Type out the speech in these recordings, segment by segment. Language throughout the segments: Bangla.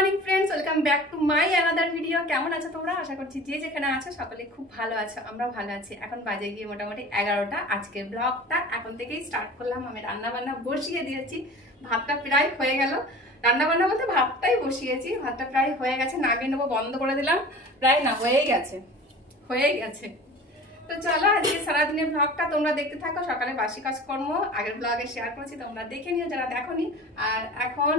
Morning friends, welcome back to my another video. কেমন আছো তোমরা? আশা করছি যে যেখানে আছো সকলে খুব ভালো আছো। আমরাও ভালো আছি। এখন বাজে গিয়ে মোটামুটি 11টা। আজকের ব্লগটা এখন থেকেই স্টার্ট করলাম। আমি রান্না বান্না বসিয়ে দিয়েছি। ভাতটা প্রায় হয়ে গেল। রান্না বান্না বলতে ভাতটাই বসিয়েছি। ভাতটা প্রায় হয়ে গেছে, নামিয়ে নেবো, বন্ধ করে দিলাম। প্রায় না হয়েই গেছে। তো চলো আজকে সারাদিনের ব্লগটা তোমরা দেখতে থাকো। সকালে বাসি কাজকর্ম আগের ব্লগে শেয়ার করেছি, তোমরা দেখে নিও যারা দেখোনি। আর এখন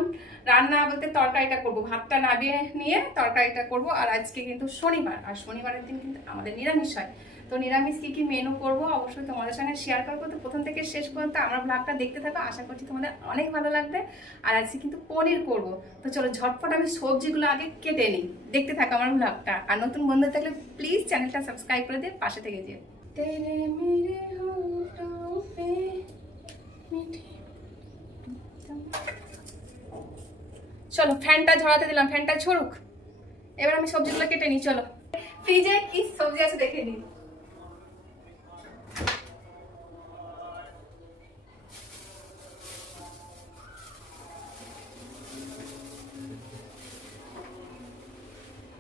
রান্না বলতে তরকারিটা করব, ভাতটা নামিয়ে নিয়ে তরকারিটা করব। আর আজকে কিন্তু শনিবার, আর শনিবারের দিন কিন্তু আমাদের নিরামিষ হয়। তো নিরামিষ কি কি মেনু করব অবশ্যই তোমাদের সঙ্গে শেয়ার করবো। তো প্রথম থেকে শেষ পর্যন্ত আমার ব্লগটা দেখতে থাকো, আশা করছি তোমাদের অনেক ভালো লাগবে। আর আজকে কিন্তু পনির করব। তো চলো ঝটপট আমি সবজিগুলো আগে কেটে নিই, দেখতে থাকো আমার ব্লগটা। আর নতুন বন্ধু থাকলে প্লিজ চ্যানেলটা সাবস্ক্রাইব করে দিয়ে পাশে থেকে যেও। तेरे मेरे होठों पे मीठी। চলো ফ্যানটা ঝরাতে দিলাম, ফ্যানটা ছড়ুক। এবার আমি সবজিগুলো কেটে নিই। চলো ফ্রিজে কি সবজি আছে দেখে নিই।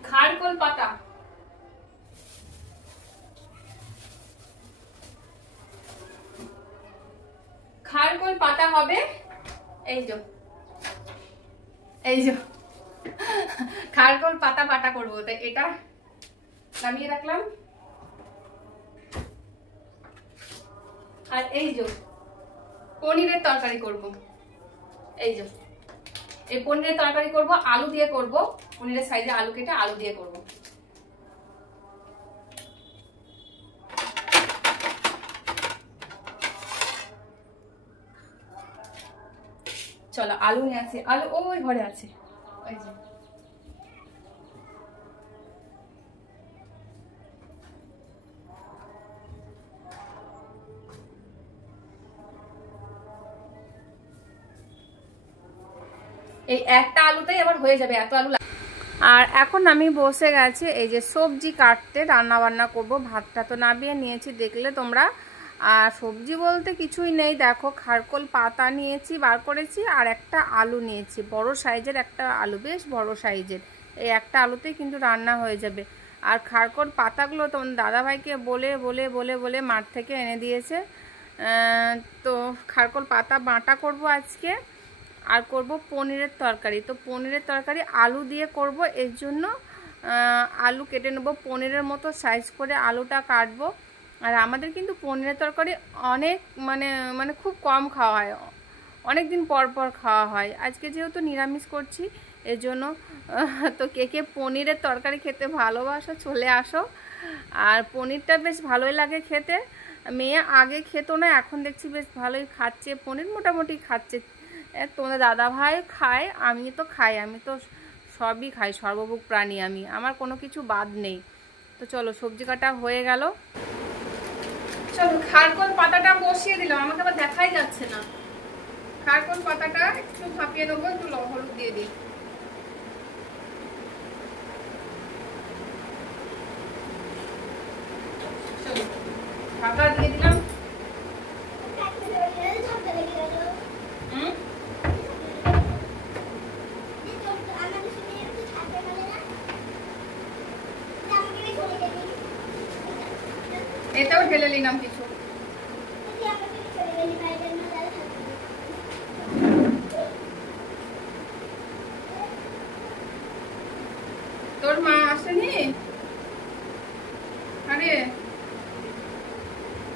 খারকোল পাতা, খারকোল পাতা হবে। এই যে খারকোল পাতা বাটা করবো, তাই এটা নামিয়ে রাখলাম। আর এই যে পনিরের তরকারি করব। এই পনিরের তরকারি করব, আলু দিয়ে করব। পনিরের সাইজে আলু কেটে আলু দিয়ে করব। চলো আলু নিয়ে আসি। আলু ওই ঘরে আছে। ওই যে এই একটা আলুতেই আবার হয়ে যাবে, এত আলু। আর এখন আমি বসে গেছি এই যে সবজি কাটতে, রান্না বান্না করব। ভাতটা তো নামিয়ে নিয়েছি, দেখলে তোমরা। আর সবজি বলতে কিছুই নেই, দেখো খারকোল পাতা নিয়েছি, বার করেছি। আর একটা আলু নিয়েছি, বড় সাইজের একটা আলু, বেশ বড় সাইজের। এই একটা আলুতেই কিন্তু রান্না হয়ে যাবে। আর খারকোল পাতাগুলো তো দাদাভাইকে বলে বলে বলে বলে মাঠ থেকে এনে দিয়েছে। তো খারকোল পাতা বাটা করব আজকে। আর করব পনিরের তরকারি। তো পনিরের তরকারি আলু দিয়ে করব, এর জন্য আলু কেটে নেব। পনিরের মতো সাইজ করে আলুটা কাটবো। আর আমাদের কিন্তু পনিরের তরকারি অনেক মানে খুব কম খাওয়া হয়, অনেক দিন পর পর খাওয়া হয়। আজকে যেহেতু নিরামিষ করছি এর জন্য। তো কে কে পনিরের তরকারি খেতে ভালোবাসো চলে আসো। আর পনিরটা বেশ ভালোই লাগে খেতে। মেয়ে আগে খেত না, এখন দেখছি বেশ ভালোই খাচ্ছে পনির, মোটামুটি খাচ্ছে। তোমাদের দাদা ভাই খায়, আমি তো খাই, আমি তো সবই খাই, সর্বভোগ প্রাণী আমি, আমার কোনো কিছু বাদ নেই। তো চলো সবজি কাটা হয়ে গেল। চলো খারকোল পাতাটা বসিয়ে দিলাম, আমাকে আবার দেখাই যাচ্ছে না। খারকোল পাতাটা একটু ভাপিয়ে নেবো, একটু হলুদ দিয়ে দিই। চলো ঢাকা দিয়ে দিলাম। এটাও ঢেলে নিলাম কিছু। তোর মা আসেনি? আরে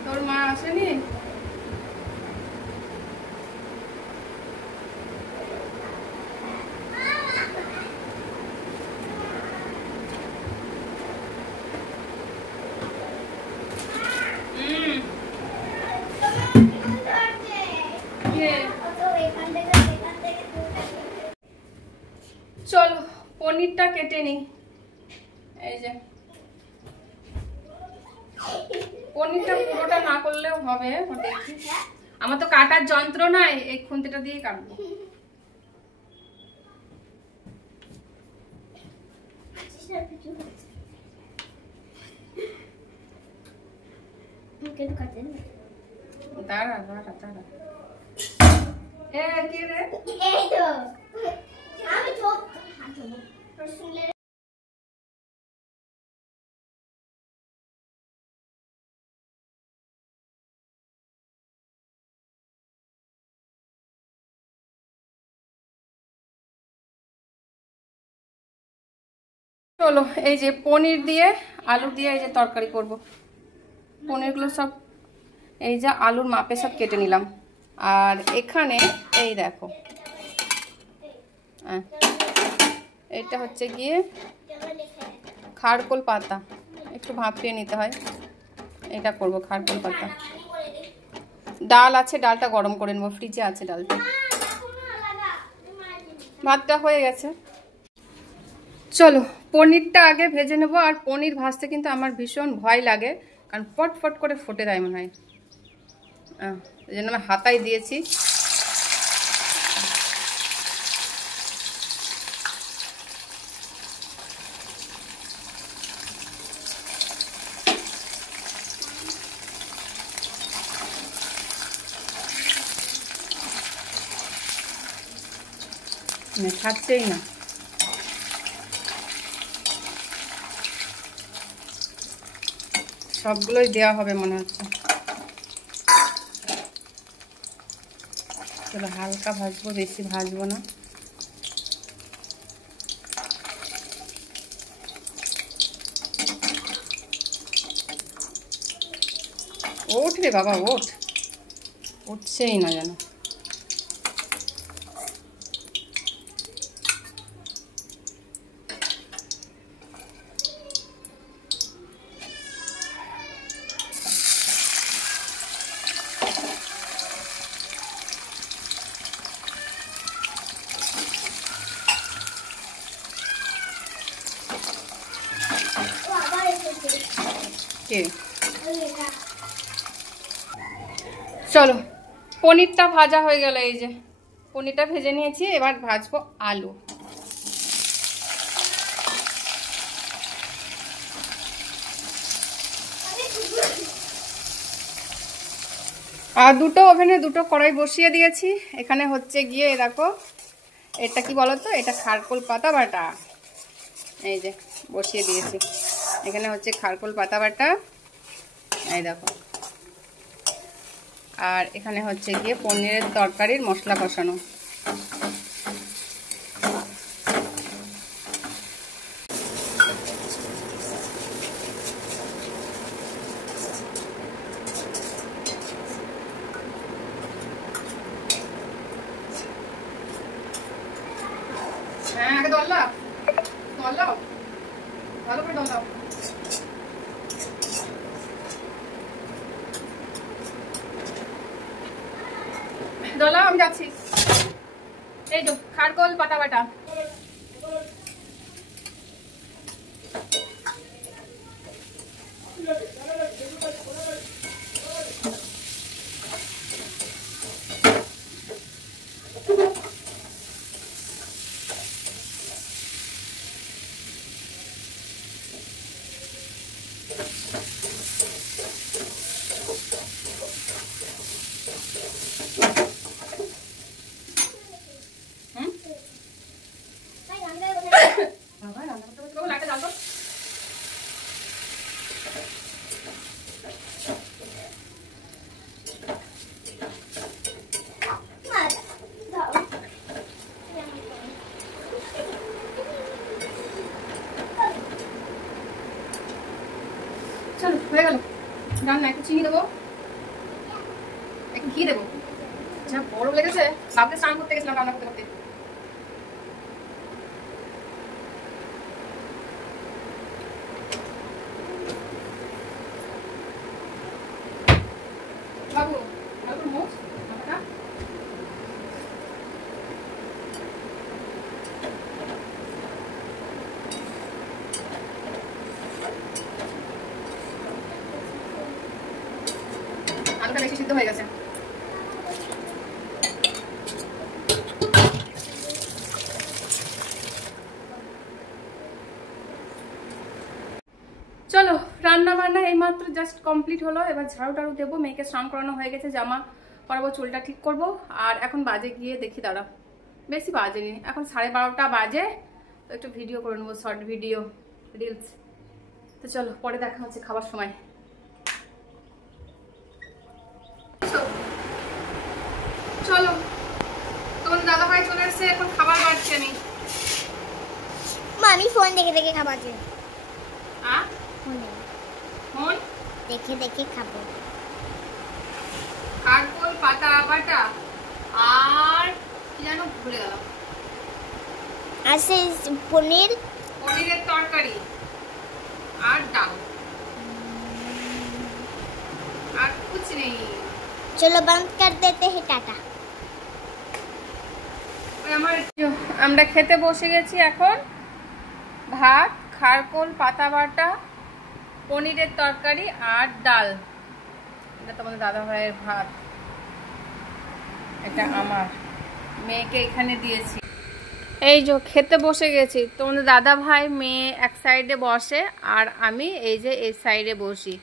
তোর মা আসেনি? চলো পনিরটা কেটে নি। এই যে পনিরটা পুরোটা না করলেও হবে, দেখি। আমার তো কাটার যন্ত্র নাই, এই খুন্তিটা দিয়ে কাটবো। দাঁড়া দাঁড়া দাঁড়া। কি রে? চলো এই যে পনির দিয়ে আলু দিয়ে এই যে তরকারি করব। পনিরগুলো সব এই যে আলুর মাপে সব কেটে নিলাম। আর এখানে এই দেখো এটা হচ্ছে গিয়ে খারকোল পাতা, একটু ভাপিয়ে নিতে হয়, এটা করব খারকোল পাতা। ডাল আছে, ডালটা গরম করে নেবো, ফ্রিজে আছে ডালটা। ভাতটা হয়ে গেছে। চলো পনিরটা আগে ভেজে নেবো। আর পনির ভাজতে কিন্তু আমার ভীষণ ভয় লাগে, কারণ ফটফট করে ফুটে দেয় মনে হয়, এই জন্য আমি হাতায় দিয়েছি। খাচ্ছেই না। সবগুলোই দেওয়া হবে মনে হচ্ছে। চলো হালকা ভাজবো, বেশি ভাজবো না। ওঠ রে বাবা ওঠ, উঠছেই না যেন। চলো পনিরটা ভাজা হয়ে গেল। এই যে পনিরটা ভেজে নিয়েছি, এবার ভাজবো আলু। আর দুটো ওভেনে দুটো কড়াই বসিয়ে দিয়েছি। এখানে হচ্ছে গিয়ে দেখো এটা কি বলতো, এটা খারকোল পাতা বাটা। এই যে বসিয়ে দিয়েছি, এখানে হচ্ছে খারকোল পাতা বাটা, এই দেখো। আর এখানে হচ্ছে গিয়ে পনিরের তরকারির মশলা কষানো। হ্যাঁ আগে দল দাও, দল দাও, ভালো করে দল দাও। দলা আমি যাচ্ছি। এই তো খারকোল পাতা বাটা। চলো হয়ে গেল রান্না। একটু চিনি দেবো, একটু ঘি দেবো। যা বড় লেগেছে, বাবুকে স্নান করতে গেছিলাম রান্না করতে করতে। বাবু ভালো করে মোচ মাথাটা। আলুটা বেশি সিদ্ধ হয়ে গেছে। চলো রান্না বান্না এইমাত্র জাস্ট কমপ্লিট হলো। এবার ঝাড়ু টাড়ু দেবো, মেয়েকে স্নান করানো হয়ে গেছে, জামা পরাবো, চুলটা ঠিক করব। আর এখন বাজে গিয়ে দেখি, দাঁড়া বেশি বাজেনি, এখন 12:30 বাজে। তো একটু ভিডিও করে নেবো, শর্ট ভিডিও, রিলস। তো চলো পরে দেখা হচ্ছে খাবার সময়। চলো, তোমার দাদা ভাই চলে এসছে, এখন খাবার বাড়ছি আমি। আমি ফোন দেখে দেখে খাবার চাই। ফোন দেখে দেখে খাবো। কারকোল পাতা বাটা আর কি যেন ভুলে গেলাম, আর সেই পনিরের তরকারি আর ডাল, আর कुछ नहीं। चलो बंद कर देते हैं, टाटा। আমরা খেতে বসে গেছি এখন। ভাত, খারকোল পাতা বাটা, পনিরের তরকারি আর ডাল। এটা তোমাদের দাদা ভাইয়ের ভাত, এটা আমার মেয়েকে এখানে দিয়েছি। এই যে খেতে বসে গেছি। তোমাদের দাদা ভাই মেয়ে এক সাইডে বসে আর আমি এই যে এই সাইডে বসি।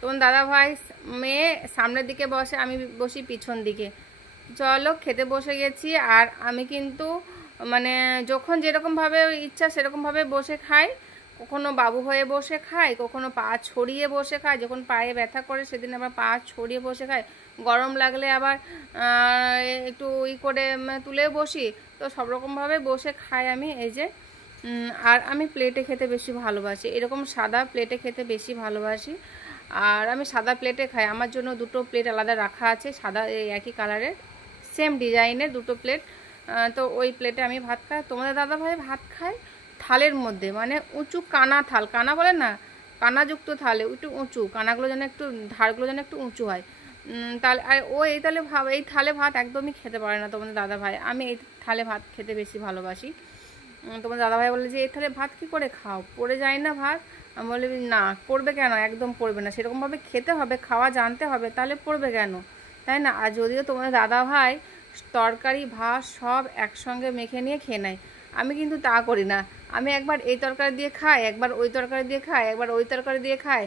তোমার দাদা ভাই মেয়ে সামনের দিকে বসে, আমি বসি পিছন দিকে। চলো খেতে বসে গেছি। আর আমি কিন্তু মানে যখন যেরকমভাবে ইচ্ছা সেরকমভাবে বসে খাই। কখনো বাবু হয়ে বসে খাই, কখনো পা ছড়িয়ে বসে খাই। যখন পায়ে ব্যথা করে সেদিন আবার পা ছড়িয়ে বসে খাই। গরম লাগলে আবার একটু করে তুলে বসি। তো সব রকমভাবে বসে খাই আমি। এই যে আর আমি প্লেটে খেতে বেশি ভালোবাসি, এরকম সাদা প্লেটে খেতে বেশি ভালোবাসি। আর আমি সাদা প্লেটে খাই। আমার জন্য দুটো প্লেট আলাদা রাখা আছে, সাদা এই একই কালারের সেম ডিজাইনের দুটো প্লেট। তো ওই প্লেটে আমি ভাত খাই। তোমাদের দাদা ভাই ভাত খায় থালের মধ্যে, মানে উঁচু কানা থাল, কানা বলে না, কানাযুক্ত থালে, একটু উঁচু, কানাগুলো যেন একটু, ধারগুলো যেন একটু উঁচু হয়। তাহলে আর ও এই থালে ভাত একদমই খেতে পারে না তোমাদের দাদা ভাই। আমি এই থালে ভাত খেতে বেশি ভালোবাসি। তোমার দাদা ভাই বলে যে এই থালে ভাত কি করে খাও, পড়ে যায় না ভাত? আমি বলি না, পড়বে কেন, একদম পড়বে না। সেরকমভাবে খেতে হবে, খাওয়া জানতে হবে, তাহলে পড়বে কেন, তাই না? আর যদিও তোমাদের দাদা ভাই তরকারি ভাত সব একসঙ্গে মেখে নিয়ে খেয়ে নেয়, আমি কিন্তু তা করি না। আমি একবার এই তরকারি দিয়ে খাই, একবার ওই তরকারি দিয়ে খাই, একবার ওই তরকারি দিয়ে খাই।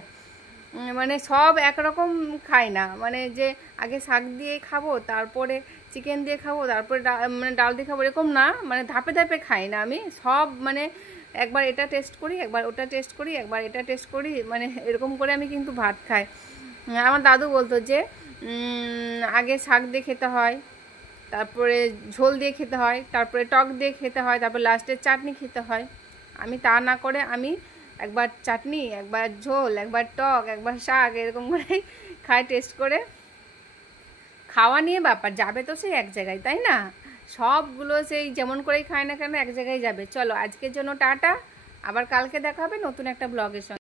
মানে সব একরকম খাই না, মানে যে আগে শাক দিয়ে খাবো, তারপরে চিকেন দিয়ে খাবো, তারপরে মানে ডাল দিয়ে খাবো, এরকম না। মানে ধাপে ধাপে খাই না আমি সব, মানে একবার এটা টেস্ট করি, একবার ওটা টেস্ট করি, একবার এটা টেস্ট করি, মানে এরকম করে আমি কিন্তু ভাত খাই। আমার দাদু বলতো যে আগে শাক দিয়ে খেতে হয়, তারপরে ঝোল দিয়ে খেতে হয়, তারপরে টক দিয়ে খেতে হয়, তারপর লাস্টে চাটনি খেতে হয়। আমি তা না করে আমি একবার চাটনি, একবার ঝোল, একবার টক, একবার শাক, এরকম করে খাই টেস্ট করে। খাওয়া নিয়ে ব্যাপার যাবে তো সেই এক জায়গায়, তাই না? সবগুলো সেই যেমন করেই খায় না কেন এক জায়গায় যাবে। চলো আজকের জন্য টাটা, আবার কালকে দেখা হবে নতুন একটা ব্লগের সঙ্গে।